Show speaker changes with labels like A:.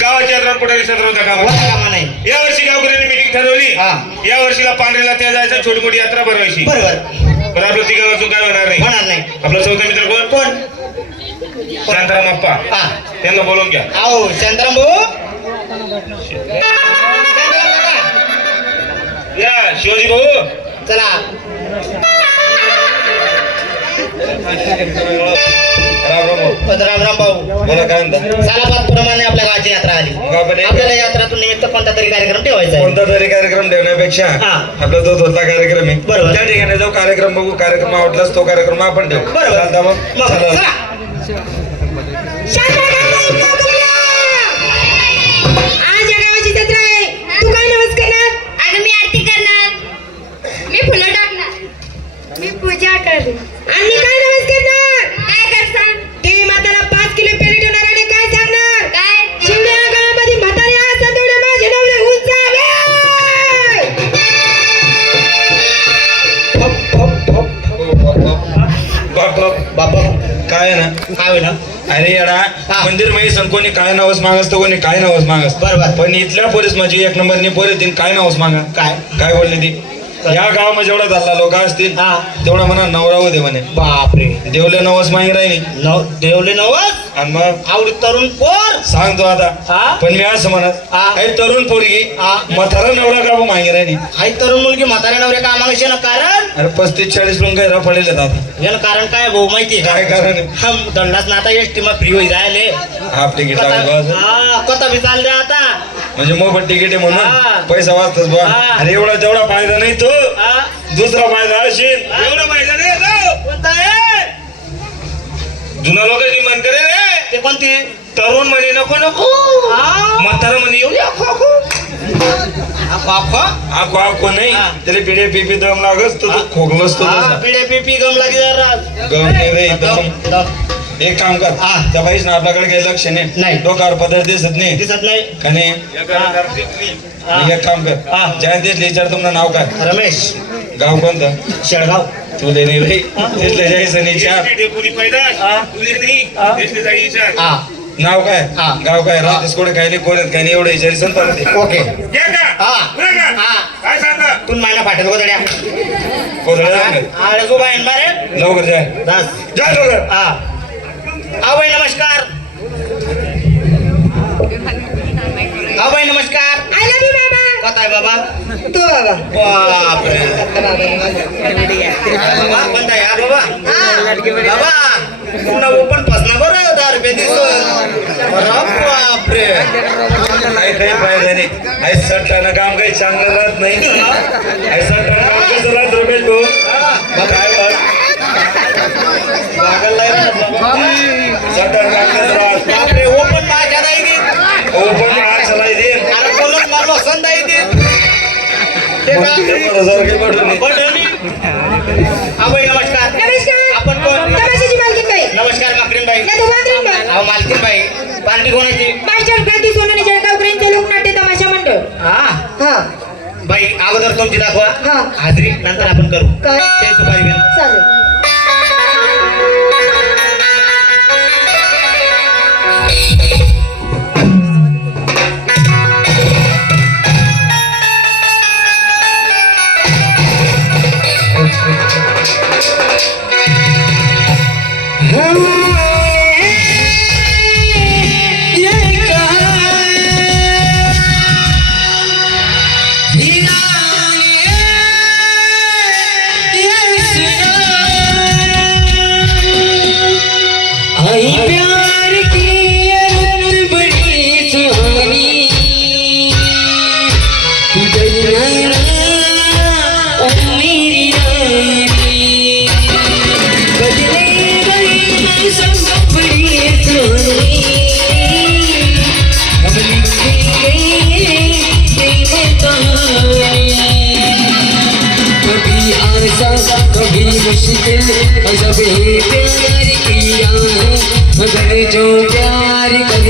A: गावाच्या पुढे सत्र होता गावात
B: होता कामा नाही
A: या वर्षी गावकऱ्यांनी मिटिंग ठरवली.
B: हा.
A: या वर्षीला पांढऱ्याला त्या जायचं छोटी मोठी यात्रा भरवायची?
B: बरोबर.
A: बरं आपलं तिघा वाचून काय होणार नाही?
B: होणार नाही.
A: आपला चौथा मित्र कोण?
B: कोण?
A: शांताराम अप्पा.
B: हा.
A: त्यांना बोलून घ्या.
B: आओ शांताराम भाऊ.
A: या शिवाजी भाऊ.
B: चला.
A: राम राम भाऊ बोला काय म्हणता?
B: प्रमाणे आपल्या गावाची यात्रा आली. आपल्याला यात्रातून निमित्त कोणता तरी कार्यक्रम ठेवायचा
A: कोणता तरी कार्यक्रम ठेवण्यापेक्षा
B: हा.
A: आपला जो धोता कार्यक्रम आहे
B: बरोबर.
A: त्या ठिकाणी जो कार्यक्रम बघू कार्यक्रम आवडलाच तो कार्यक्रम आपण ठेवू.
B: बरोबर.
A: मग?
C: काय
A: ना?
B: काय होईल
A: अरे येडा. मंदिर सण कोणी काय नावच मागस तर कोणी काय नावच मागस.
B: बरोबर.
A: पण इथल्या पोलीस माझी एक नंबरनी पोलीस दिन काय नावच मागा?
B: काय?
A: काय बोलले ती? या गावामध्ये जेवढा झाला लोक असतील
B: हा.
A: तेवढा म्हणा नवरा होते म्हणे.
B: बापरे.
A: देवले नवस मागे राहिली.
B: नव देवले नवस?
A: आणि मग?
B: आवडी तरुण पोर?
A: सांगतो
B: हा.
A: आता. पण मी असं म्हणत
B: हा.
A: अरे तरुण पोरगी
B: हा.
A: म्हातारा नवरा का मागे राहिली?
B: आई तरुण मुलगी म्हाताऱ्या नवऱ्या कामाला ना कारण?
A: अरे पस्तीस चाळीस लोक गैरा पडेल आता.
B: याला कारण काय भाऊ माहिती?
A: काय कारण आहे?
B: का हम दंडाच ना आता एस टी मा फ्री होई जायले
A: हाफ तिकीट लागलं बस.
B: हा कथा बी चालले आता.
A: म्हणजे मोफत तिकीट आहे. म्हणून पैसा वाचतोस बा. अरे एवढा जेवढा फायदा नाही तो. दुसरा फायदा असेल. एवढा फायदा नाही जुना लोकांची म्हणते रे रे.
B: ते कोणती?
A: तरुण म्हणे नको नको. म्हातारा म्हणे येऊ
B: आखो आखो.
A: नाही. त्याला पिढे पिपी दम लागस तो खोकलस तो.
B: पिढे पिपी गम लागी
A: गम नाही रे
B: दम.
A: एक काम कर.
B: हा.
A: त्या बाईस ना आपल्याकडे काही लक्ष नाही.
B: नाही.
A: डोक्यावर पदर दिसत नाही.
B: दिसत नाही.
A: का नाही?
B: हा.
A: एक काम कर.
B: हा.
A: जयंतीच विचार तुमचं नाव काय?
B: रमेश.
A: गाव कोणतं?
B: शेळगाव.
A: नाही रे तिथले
B: हा. हा.
A: Ah. नाव काय?
B: हा.
A: गाव काय? राहतेस कोणी काही नाही कोणत काही नाही एवढं विचारी संत ते
B: ओके. तू पाठेल गोदड्या बाईन बारे
A: लवकर जाय
B: दास
A: जाय लवकर.
B: हा. बाई नमस्कार. बाई नमस्कार.
C: आय लव्ह यू बाबा
B: कथा आहे बाबा?
C: तू बाबा.
B: हा बाबा बाबा. पुन्हा ओपन फसना बरं दहा रुपये दिसून बापरे.
A: काही काही फायदा नाही आई सट्टानं काम काही चांगलं राहत नाही. आई सट्टानं काम कसं राहत रमेश भाऊ मग काय
B: नमस्कार. आपण कोण पार्टी कोणाची?
C: मास्टर क्रांती सोनवणे जळगावकरांचे लोकनाट्य तमाशा मंडळ
B: हा.
C: हा
B: बाई अगोदर तुमची दाखवा.
C: हा.
B: हाजरी. नंतर आपण करू.
C: काय?
B: सुपारी.
C: चालेल.
D: आई प्यार कभी